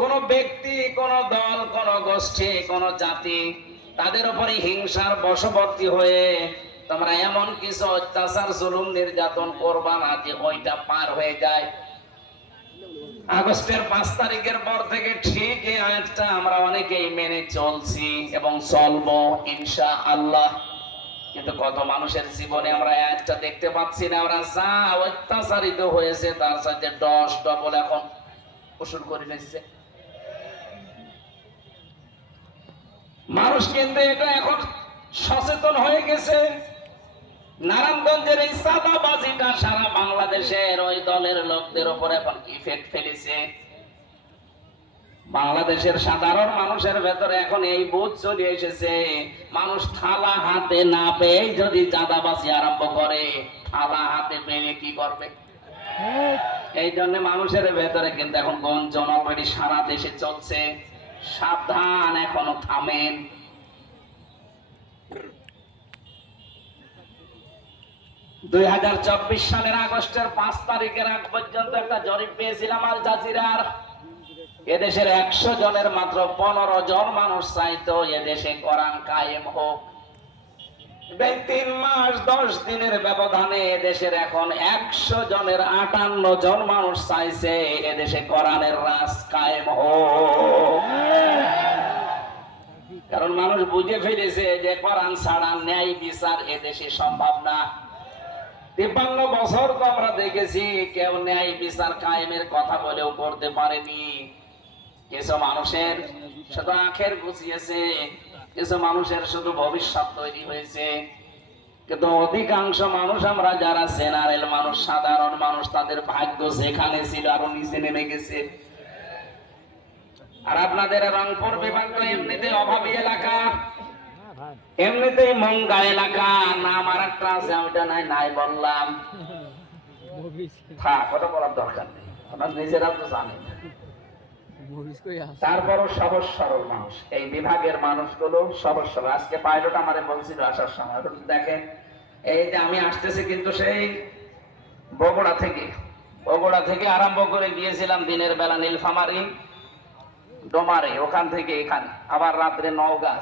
কোন ব্যক্তি, কোন দল, কোন গোষ্ঠী, কোন জাতি তাদের উপরে হিংসার বশবর্তী হয়ে তোমরা এমন কিছু অত্যাচার, জুলুম, নির্যাতন করবা না যে ওইটা পার হয়ে যায়। আগস্টের 5 তারিখের পর থেকে ঠিক এই আয়াতটা আমরা অনেকেই মেনে চলছি এবং চলবো ইনশাআল্লাহ। কিন্তু কত মানুষের জীবনে আমরা আয়াতটা দেখতে পাচ্ছি না। আমরা যা অত্যাচারিত হয়েছে তার সাথে 10 ডবল এখন উসুল করে নিচ্ছে মানুষ। কিন্তু এটা এখন সচেতন হয়ে গেছে। নারায়ণগঞ্জের এই চাঁদাবাজিটা সারা বাংলাদেশের ওই দলের লোকদের উপর এখন ইফেক্ট ফেলেছে। বাংলাদেশের সাধারণ মানুষের ভেতরে এখন এই বোধ চলে এসেছে, মানুষ থালা হাতে না পেয়ে যদি চাঁদাবাজি আরম্ভ করে, থালা হাতে পেয়ে কি করবে? এই জন্য মানুষের ভেতরে কিন্তু এখন গঞ্জনা সারা দেশে চলছে। সাবধান, এখনো থামেন। 2024 সালের আগস্টের 5 তারিখের আগ পর্যন্ত একটা জরিপ পেয়েছিলাম আল জাজিরার। এদেশের 100 জনের মাত্র 15 জন মানুষ চাইতো এদেশে কোরআন কায়েম হোক। 3 মাস 10 দিনের ব্যবধানে এদেশের এখন 100 জনের 58 জন মানুষ চাইছে এদেশে কোরআনের রাজ কায়েম হোক। কারণ মানুষ বুঝে ফেলেছে যে কোরআন ছাড়া ন্যায় বিচার এদেশে সম্ভব না। 53 বছর তো আমরা দেখেছি কেউ ন্যায় বিচার কায়েমের কথা বলেও করতে পারেনি। কিছু মানুষের শুধু আখের গুছিয়েছে, কিছু মানুষের শুধু ভবিষ্যৎ তৈরি হয়েছে। কিন্তু অধিকাংশ মানুষ আমরা যারা জেনারেল মানুষ, সাধারণ মানুষ, তাদের ভাগ্য যেখানে ছিল আরো নিচে নেমে গেছে। আর আপনাদের রংপুর বিভাগ তো এমনিতে অভাবী এলাকা, এমনিতেই মঙ্গা এলাকা। নাম আর একটা আছে, ওটা নাই বললাম, থাক, ওটা বলার দরকার নেই, আপনার নিজেরা তো জানেন। তারপরও সহজ সরল মানুষ, এই বিভাগের মানুষগুলো সহজ সরল। আজকে পাইলট আমারে বলছিল আসার সময়, দেখেন এই যে আমি আসতেছি কিন্তু সেই বগুড়া থেকে আরম্ভ করে গিয়েছিলাম দিনের বেলা নীলফামারী, ডোমারে, ওখান থেকে এখানে, আবার রাত্রে নওগাঁ।